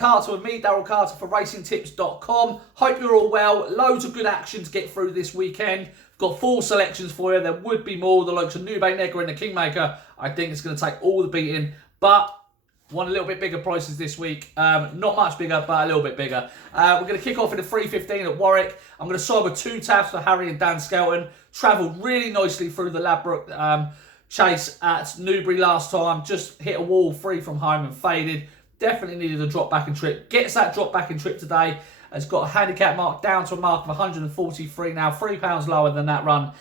Carter with me, Daryl Carter for racingtips.com. Hope you're all well. Loads of good action to get through this weekend. Got 4 selections for you. There would be more. The likes of Newbury, and the Kingmaker. I think it's going to take all the beating, but want a little bit bigger prices this week. Not much bigger, but a little bit bigger. We're going to kick off in the 3:15 at Warwick. I'm going to side with 2 tabs for Harry and Dan Skelton. Travelled really nicely through the Ladbroke chase at Newbury last time. Just hit a wall free from home and faded. Definitely needed a drop back and trip. Gets that drop back and trip today. Has got a handicap mark down to a mark of 143 now. £3 lower than that run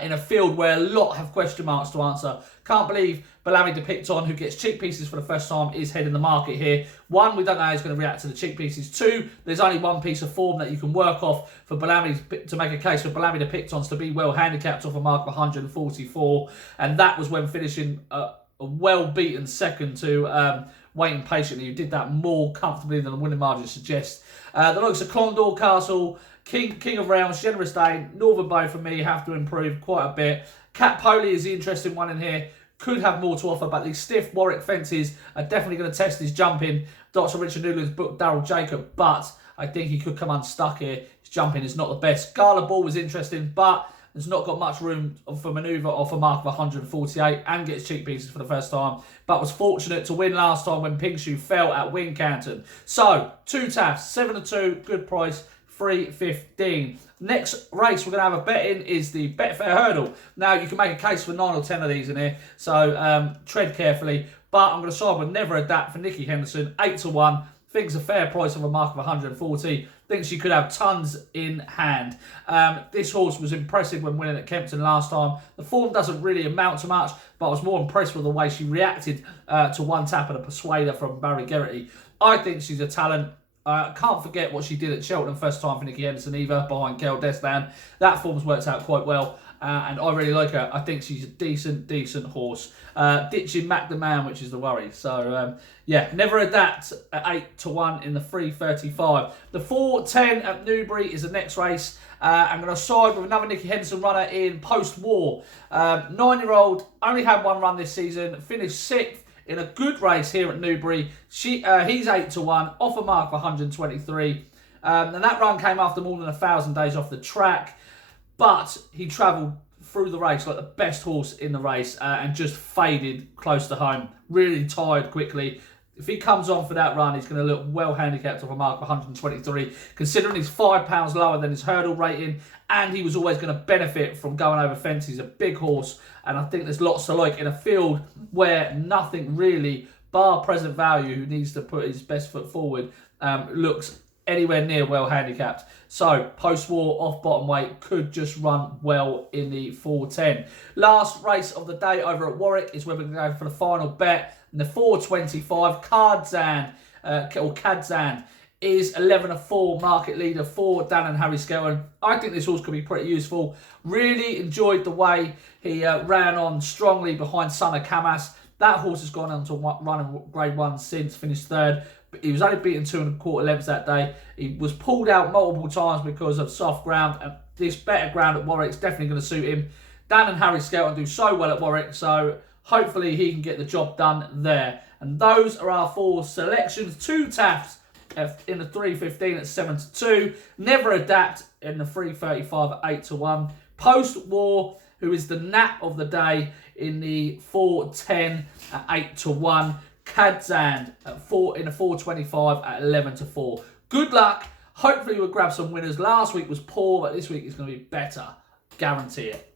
in a field where a lot have question marks to answer. Can't believe Bellamy de Picton, who gets cheek pieces for the first time, is heading the market here. 1, we don't know how he's going to react to the cheek pieces. 2, there's only 1 piece of form that you can work off for Bellamy to make a case for Bellamy de Pictons to be well handicapped off a mark of 144. And that was when finishing a well-beaten second to Waiting Patiently, who did that more comfortably than the winning margin suggests. The likes of Clondor Castle, King of Realms, Generous Day, Northern Bow for me have to improve quite a bit. Cat Poley is the interesting one in here. Could have more to offer, but these stiff Warwick fences are definitely going to test his jumping. Dr. Richard Newland's book Daryl Jacob, but I think he could come unstuck here. His jumping is not the best. Gala Ball was interesting, but has not got much room for manoeuvre off a mark of 148 and gets cheek pieces for the first time, but was fortunate to win last time when Pink Shoe fell at Wincanton. So, 2 tabs, 7-2, good price, 3.15. Next race we're going to have a bet in is the Betfair Hurdle. Now, you can make a case for 9 or 10 of these in here, so tread carefully. But I'm going to side with Never Adapt for Nicky Henderson, 8-1. Thinks a fair price of a mark of 140. Thinks she could have tons in hand. This horse was impressive when winning at Kempton last time. The form doesn't really amount to much, but I was more impressed with the way she reacted to 1 tap and a persuader from Barry Geraghty. I think she's a talent. Can't forget what she did at Cheltenham first time for Nicky Henderson either, behind Kel Destan. That form's worked out quite well. And I really like her. I think she's a decent horse. Ditching Mac the Man, which is the worry. So, yeah, Never Adapt at 8-1 in the 3.35. The 4.10 at Newbury is the next race. I'm going to side with another Nicky Henderson runner in post-war. 9-year-old, only had 1 run this season, finished 6th in a good race here at Newbury. He's 8-1, off a mark of 123. And that run came after more than 1,000 days off the track. But he travelled through the race like the best horse in the race and just faded close to home. Really tired quickly. If he comes on for that run, he's going to look well handicapped off a mark of 123, considering he's £5 lower than his hurdle rating, and he was always going to benefit from going over fence. He's a big horse, and I think there's lots to like in a field where nothing really, bar present value, who needs to put his best foot forward, looks anywhere near well handicapped. So, post-war, off bottom weight, could just run well in the 4.10. Last race of the day over at Warwick is where we're going to go for the final bet. In the 4.25, Kadzand is 11-4 market leader for Dan and Harry Skelton. I think this horse could be pretty useful. Really enjoyed the way he ran on strongly behind Son of Camas. That horse has gone on to run in Grade 1 since, finished 3rd. He was only beaten 2 1/4 lengths that day. He was pulled out multiple times because of soft ground, and this better ground at Warwick is definitely going to suit him. Dan and Harry Skelton do so well at Warwick, so hopefully he can get the job done there. And those are our 4 selections. 2 taps in the 3.15 at 7-2. Never Adapt in the 3.35 at 8-1. Post-war, who is the nap of the day, in the 4.10 at 8-1. Kadzand at 4 in a 4.25 at 11-4. Good luck. Hopefully we'll grab some winners. Last week was poor, but this week is going to be better. Guarantee it.